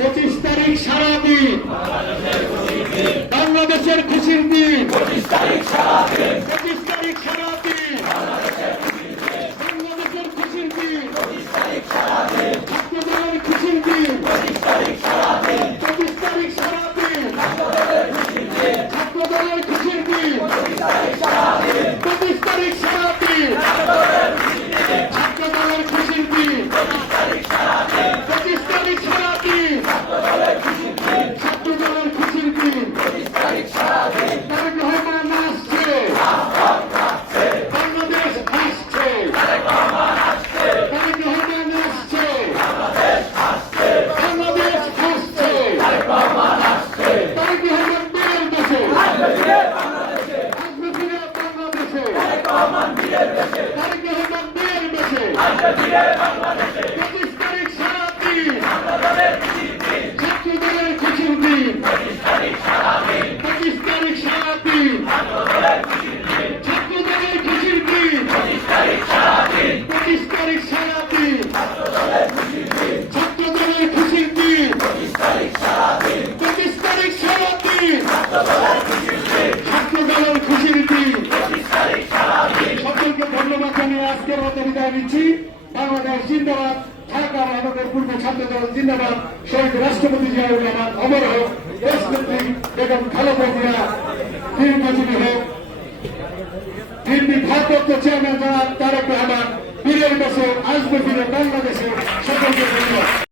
25 তারিখ সারাদিন বাংলাদেশের খুশির দিন। 25 তারিখ সারাদিন বাংলাদেশের খুশির দিন। ছাত্রদলের খুশির দিন। 25 তারিখ সারাদিন ছাত্রদলের খুশির দিন। 25 তারিখ সারাদিন ছাত্রদলের খুশির দিন। 25 তারিখ সারাদিন ছাত্রদলের খুশির দিন। তারেক রহমান আসছে, বাংলাদেশ আসছে। তারেক রহমান আসছে, বাংলাদেশ আসছে। তারেক রহমান বীরের দেশে আসবে ফিরে বাংলাদেশে। তারেক রহমান বীরের দেশে 25 তারিখ সারাদিন ছাত্রদলের খুশির দিন। 25 তারিখ সারাদিন ছাত্রদলের খুশির দিন। 25 তারিখ সারাদিন ছাত্রদলের খুশির দিন। 25 তারিখ সারাদিন ছাত্রদলের খুশির দিন। সকলকে ধন্যবাদ জানিয়ে আজকের মতো বিদায় নিচ্ছি। বাংলাদেশ জিন্দাবাদ, ঢাকা মহানগর পূর্ব ছাত্রদল জিন্দাবাদ। শহীদ রাষ্ট্রপতি জিয়াউর রহমান অমর হোক, দেশনেত্রী বেগম খালেদা জিয়া নির্বাচিত হোক। দিল্লি ভারপ্রাপ্ত চেয়ারম্যান জনাব তারেক রহমান বীরের দেশে আসবে ফিরে বাংলাদেশে। সকলকে ধন্যবাদ।